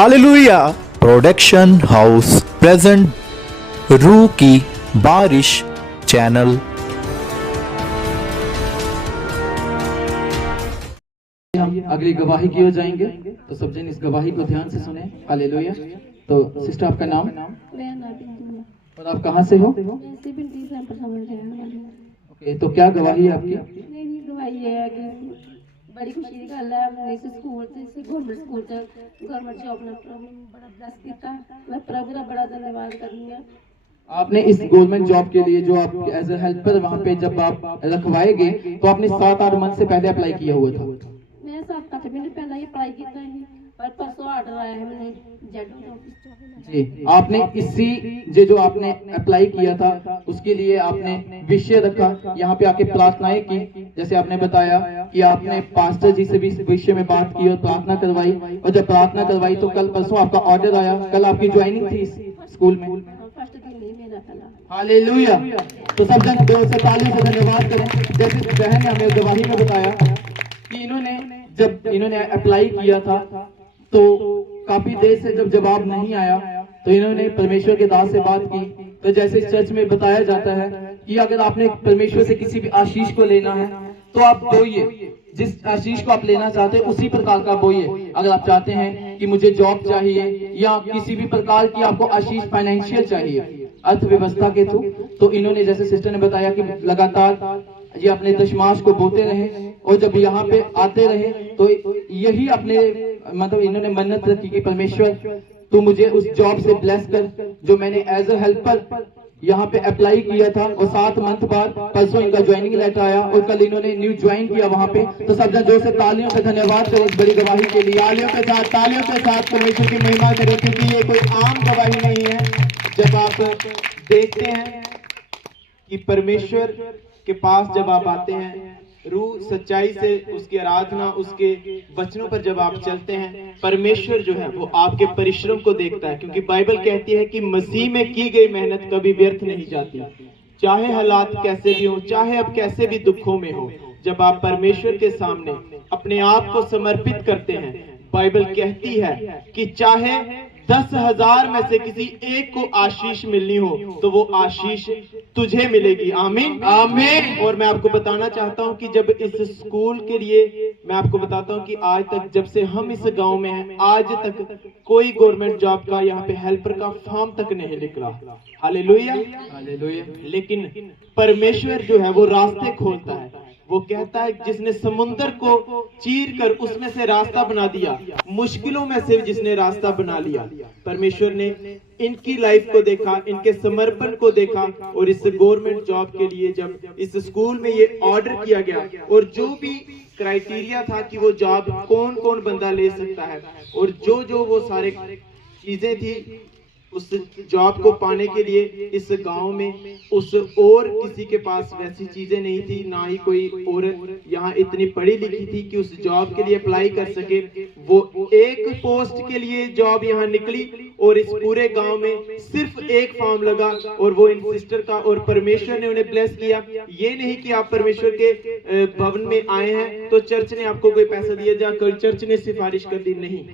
Hallelujah production house present रूह की बारिश चैनल। हम अगली गवाही की ओर जाएंगे, तो सब जन इस गवाही को ध्यान से सुने। हालेलुया। तो सिस्टर, आपका नाम और आप कहाँ से हो? ओके, तो क्या गवाही है आपकी? मेरी गवाही है कि बड़ी खुशी की गल है, मैं इस स्कूल से गवर्नमेंट स्कूल गवर्नमेंट जॉब ने बड़ा ब्लेस किया। मैं प्रभु का बड़ा धन्यवाद करनी है। आपने इस गवर्नमेंट जॉब के लिए जो आप एज ए हेल्पर वहाँ पे जब आप रखवाए गए, तो आपने 7-8 मंथ से पहले अप्लाई किया हुआ था? मैं 7-8 महीने पहले ही अप्लाई किया है, पर परसों ऑर्डर आया है मैंने जेड ऑफिस जी। आपने इसी जो आपने अप्लाई किया था उसके लिए आपने विषय रखा, यहाँ पे आके प्रार्थनाएं की, जैसे आपने बताया कि आपने पास्टर जी से भी इस विषय में बात की और प्रार्थना करवाई, और जब प्रार्थना करवाई तो कल परसों आपका ऑर्डर आया। कल आपकी ज्वाइनिंग थी इस स्कूल में। फर्स्ट दिन नहीं मेरा पहला। हालेलुया। तो सब जन 2 से तालियों से धन्यवाद करें। जैसे बहन ने हमें गवाही में बताया कि इन्होंने अप्लाई किया था, तो काफी देर से जब जवाब नहीं आया तो इन्होंने परमेश्वर के दास से बात की। तो जैसे चर्च में बताया जाता है कि अगर आपने परमेश्वर से किसी भी आशीष को लेना है तो आप बोइए, जिस आशीष को आप लेना चाहते हैं उसी प्रकार का बोइए। अगर आप चाहते हैं कि मुझे जॉब चाहिए या किसी भी प्रकार की आपको आशीष फाइनेंशियल चाहिए अर्थव्यवस्था के थ्रू, तो इन्होंने जैसे सिस्टर ने बताया कि लगातार ये अपने दशमांश को बोते रहे, और जब यहाँ पे आते रहे तो यही अपने मतलब इन्होंने मन्नत रखी कि परमेश्वर तू मुझे उस जॉब से ब्लेस कर जो मैंने एज ए हेल्पर यहाँ पे अप्लाई किया था। और 7 मंथ बाद परसों इनका ज्वाइनिंग लेटर आया और कल इन्होंने न्यू ज्वाइन किया वहाँ पे। तो सब जन जोर से तालियों से धन्यवाद करें इस बड़ी गवाही के लिए। तालियों के साथ परमेश्वर की महिमा करें, क्योंकि ये कोई आम गवाही नहीं है। जब आप देखते हैं कि परमेश्वर के पास जब आप आते हैं, रूह सच्चाई से उसकी आराधना, उसके वचनों पर जब आप चलते हैं, परमेश्वर जो है वो आपके परिश्रम को देखता है, क्योंकि बाइबल कहती है कि मसीह में की गई मेहनत कभी व्यर्थ नहीं जाती। चाहे हालात कैसे भी हो, चाहे आप कैसे भी दुखों में हो, जब आप परमेश्वर के सामने अपने आप को समर्पित करते हैं, बाइबल कहती है कि चाहे 10,000 में से किसी एक को आशीष मिलनी हो तो वो आशीष तुझे मिलेगी। आमीन आमीन। और मैं आपको बताना चाहता हूं कि जब इस स्कूल के लिए मैं आपको बताता हूं कि आज तक जब से हम इस गांव में हैं, आज तक कोई गवर्नमेंट जॉब का यहाँ पे हेल्पर का फॉर्म तक नहीं निकला। Hallelujah hallelujah. लेकिन परमेश्वर जो है वो रास्ते खोलता है। वो कहता है जिसने समुद्र को चीर कर उसमें से रास्ता बना दिया, मुश्किलों में से जिसने रास्ता बना लिया। परमेश्वर ने इनकी लाइफ को देखा, इनके समर्पण को देखा, और इस गवर्नमेंट जॉब के लिए जब इस स्कूल में ये ऑर्डर किया गया, और जो भी क्राइटेरिया था कि वो जॉब कौन कौन बंदा ले सकता है, और जो वो सारे चीजें थी उस जॉब को पाने के लिए इस गांव में उस और किसी के पास वैसी चीजें नहीं थी, ना ही कोई औरत यहाँ इतनी पढ़ी लिखी थी कि उस जॉब के लिए अप्लाई कर सके। वो एक पोस्ट के लिए जॉब यहाँ निकली और इस पूरे गांव में सिर्फ एक फॉर्म लगा, और वो इन सिस्टर का, और परमेश्वर ने उन्हें ब्लेस किया। ये नहीं कि आप परमेश्वर के भवन में आए हैं तो चर्च ने आपको कोई पैसा दिया, जाकर चर्च ने सिफारिश कर दी, नहीं,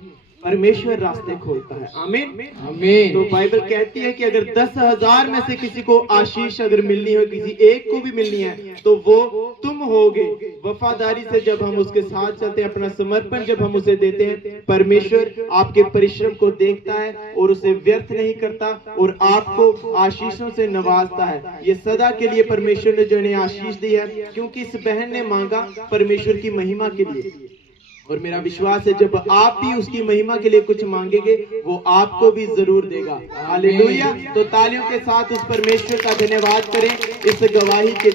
परमेश्वर रास्ते खोलता है। आमीन आमीन। तो बाइबल कहती है कि अगर 10,000 में से किसी को आशीष अगर मिलनी हो, किसी एक को भी मिलनी है, तो वो तुम होगे। वफादारी से जब हम उसके साथ चलते हैं, अपना समर्पण जब हम उसे देते हैं, परमेश्वर आपके परिश्रम को देखता है और उसे व्यर्थ नहीं करता और आपको आशीषों से नवाजता है। ये सदा के लिए परमेश्वर ने जो इन्हें आशीष दी है, क्योंकि इस बहन ने मांगा परमेश्वर की महिमा के लिए, और मेरा विश्वास है जब आप भी उसकी महिमा के लिए कुछ मांगेंगे वो आपको भी जरूर देगा। हालेलुया। तो तालियों के साथ उस परमेश्वर का धन्यवाद करें इस गवाही के